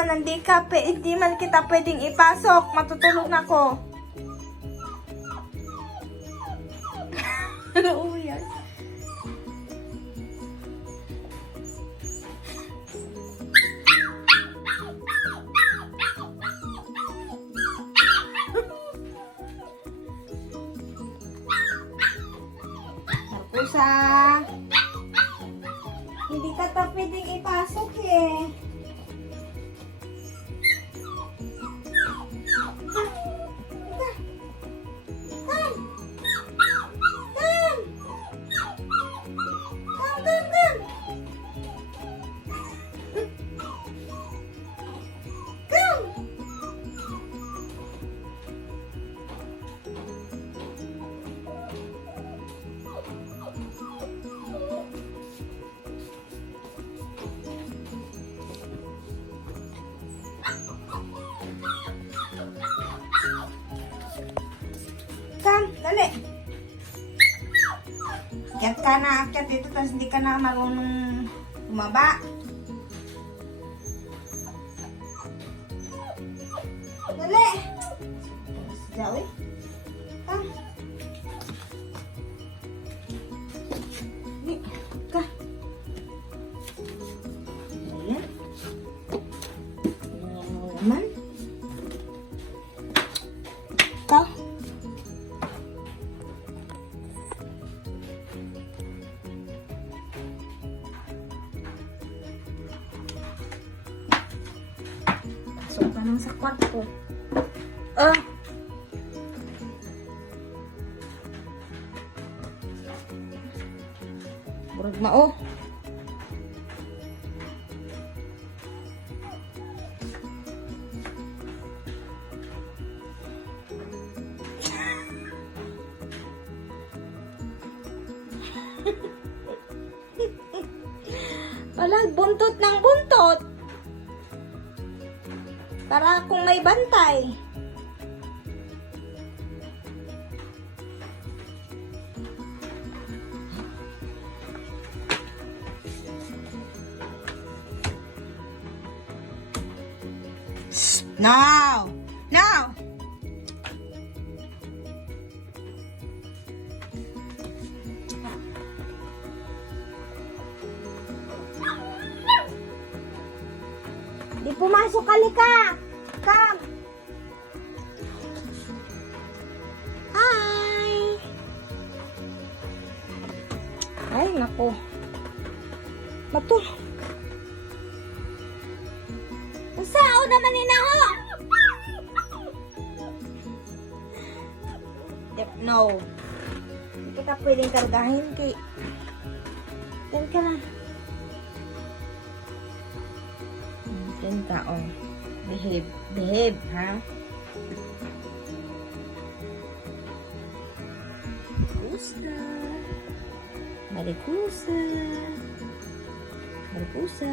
naman, hindi man kita pwedeng ipasok. Matutulog na ako. Oo yan. Marcusa. Hindi ka ta pwedeng ipasok eh. Dali. Akyat ka na, akyat dito, tapos hindi ka na marunong bumaba. Dali. Jawi. Kam. Ni, ka. Ayan. Naman. Ka. Nang sa kwarto. Burag mao. Walang buntot ng buntot. Para kung may bantay. Now! Now! Di pumasok, halika! Come! Hi! Ay, naku. Bato. Sao naman inaho? No. Hindi kita pwedeng kargahin kay... Yan ka na. Yan ka, oh. Behave. Behave, ha? Maricusa. Maricusa. Maricusa.